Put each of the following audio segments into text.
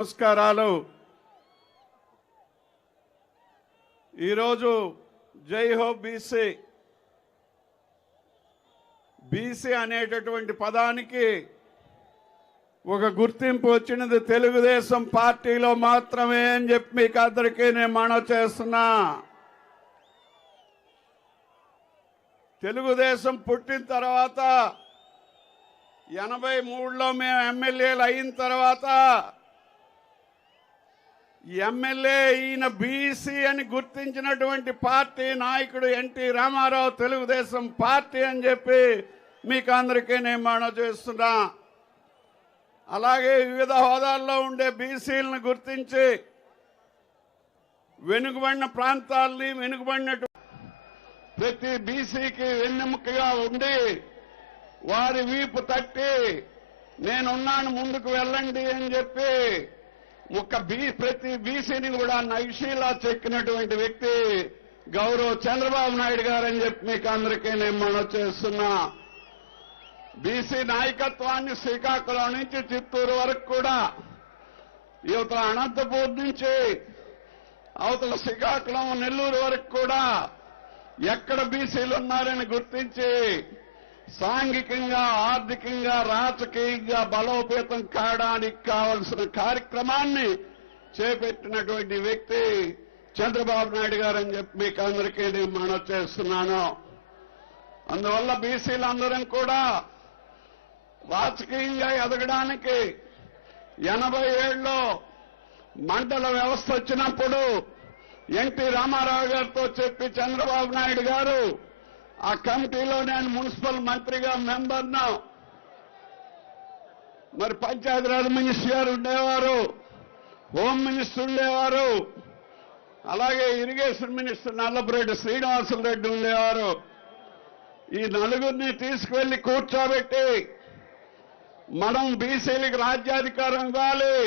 నమస్కారాలు. ఈరోజు జై హో బీసీ బీసీ అనేటటువంటి పదానికి ఒక గుర్తింపు వచ్చినది తెలుగుదేశం పార్టీలో మాత్రమే అని చెప్పి మీకు అందరికీ నేను మనవి చేస్తున్నా. తెలుగుదేశం పుట్టిన తర్వాత 83లో మేము ఎమ్మెల్యేలు అయిన తర్వాత ఎమ్మెల్యే ఈయన బీసీ అని గుర్తించినటువంటి పార్టీ నాయకుడు ఎన్టీ రామారావు తెలుగుదేశం పార్టీ అని చెప్పి మీకు అందరికీ నేను మనవి చేస్తున్నా. అలాగే వివిధ హోదాల్లో ఉండే బీసీలను గుర్తించి వెనుకబడిన ప్రాంతాల్ని వెనుకబడినటువంటి ప్రతి బీసీకి వెన్నెముకగా ఉండి వారి వీపు తట్టి నేనున్నాను ముందుకు వెళ్ళండి అని చెప్పి ప్రతి బీసీని కూడా నైషీలా చెక్కినటువంటి వ్యక్తి గౌరవ్ చంద్రబాబు నాయుడు గారు అని చెప్పి మీకు అందరికీ నేను మనవి చేస్తున్నా. బీసీ నాయకత్వాన్ని శ్రీకాకుళం నుంచి చిత్తూరు వరకు కూడా యువతల అనంతపూర్ నుంచి అవతల శ్రీకాకుళం నెల్లూరు వరకు కూడా ఎక్కడ బీసీలు ఉన్నారని గుర్తించి సాంఘికంగా ఆర్థికంగా రాజకీయంగా బలోపేతం కావడానికి కావలసిన కార్యక్రమాన్ని చేపట్టినటువంటి వ్యక్తి చంద్రబాబు నాయుడు గారు అని చెప్పి మీకు అందరికీ నేను మనవి చేస్తున్నాను. అందువల్ల బీసీలందరం కూడా రాజకీయంగా ఎదగడానికి 87లో మండల వ్యవస్థ వచ్చినప్పుడు ఎన్టీ రామారావు గారితో చెప్పి చంద్రబాబు నాయుడు గారు ఆ కమిటీలో నేను మున్సిపల్ మంత్రిగా మెంబర్ను. మరి పంచాయతీరాజ్ మినిస్టర్ గారు ఉండేవారు, హోమ్ మినిస్టర్ ఉండేవారు, అలాగే ఇరిగేషన్ మినిస్టర్ నల్లపురెడ్డి శ్రీనివాసులు రెడ్డి ఉండేవారు. ఈ నలుగురిని తీసుకువెళ్లి కూర్చోబెట్టి మనం బీసీలకు రాజ్యాధికారం ఇవ్వాలి,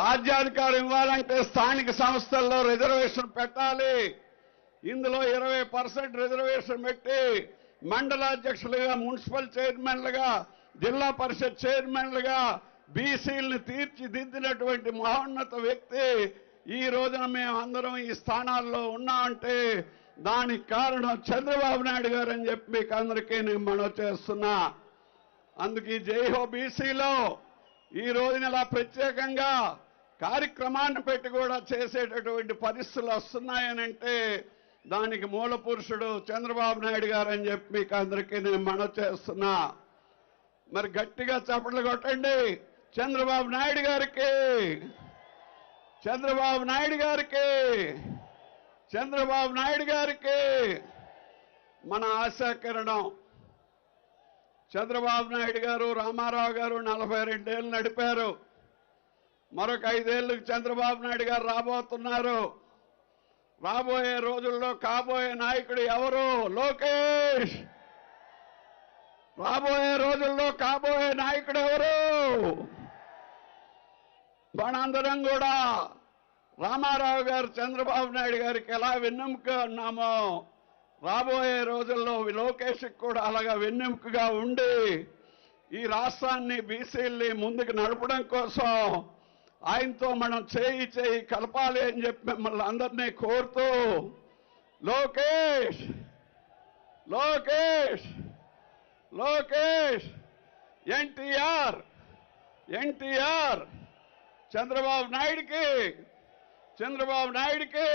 రాజ్యాధికారం ఇవ్వాలంటే స్థానిక సంస్థల్లో రిజర్వేషన్ పెట్టాలి, ఇందులో 20% రిజర్వేషన్ పెట్టి మండలాధ్యక్షులుగా మున్సిపల్ చైర్మన్లుగా జిల్లా పరిషత్ చైర్మన్లుగా బీసీలను తీర్చిదిద్దినటువంటి మహోన్నత వ్యక్తి ఈ రోజున మేము అందరం ఈ స్థానాల్లో ఉన్నామంటే దానికి కారణం చంద్రబాబు నాయుడు గారు అని చెప్పి మీకు అందరికీ నేను మనవి చేస్తున్నా. అందుకు ఈ జై హో బీసీలో ఈ రోజున ఇలా ప్రత్యేకంగా కార్యక్రమాన్ని పెట్టి కూడా చేసేటటువంటి పరిస్థితులు వస్తున్నాయనంటే దానికి మూల పురుషుడు చంద్రబాబు నాయుడు గారు అని చెప్పి మీకు అందరికీ నేను మనవి చేస్తున్నా. మరి గట్టిగా చప్పట్లు కొట్టండి చంద్రబాబు నాయుడు గారికి, చంద్రబాబు నాయుడు గారికి, చంద్రబాబు నాయుడు గారికి. మన ఆశాకిరణం చంద్రబాబు నాయుడు గారు, రామారావు గారు 42 ఏళ్ళు నడిపారు. మరొక 5 ఏళ్ళకి చంద్రబాబు నాయుడు గారు రాబోతున్నారు. రాబోయే రోజుల్లో కాబోయే నాయకుడు ఎవరు? లోకేష్. రాబోయే రోజుల్లో కాబోయే నాయకుడు ఎవరు? మనందరం కూడా రామారావు గారు చంద్రబాబు నాయుడు గారికి ఎలా వెన్నెముక ఉన్నామో రాబోయే రోజుల్లో లోకేష్కి కూడా అలాగా వెన్నెముకగా ఉండి ఈ రాష్ట్రాన్ని బీసీల్ని ముందుకు నడపడం కోసం ఆయనతో మనం చేయి కలపాలి అని చెప్పి మిమ్మల్ని అందరినీ కోరుతూ లోకేష్ లోకేష్ లోకేష్ ఎన్టీఆర్ ఎన్టీఆర్ చంద్రబాబు నాయుడికి చంద్రబాబు నాయుడికి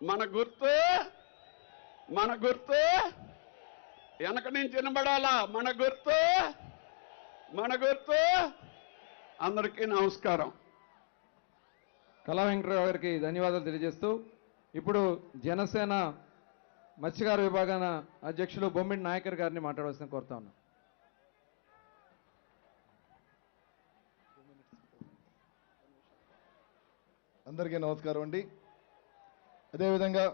మన గుర్తు వెనక నుంచి వినబడాలా. మన గుర్తు. అందరికీ నమస్కారం. కళా వెంకటరావు గారికి ధన్యవాదాలు తెలియజేస్తూ ఇప్పుడు జనసేన మత్స్యకార విభాగాన అధ్యక్షులు బొమ్మిడి నాయకర్ గారిని మాట్లాడవలసిన కోరుతా ఉన్నాం. అందరికీ నమస్కారం అండి. అదేవిధంగా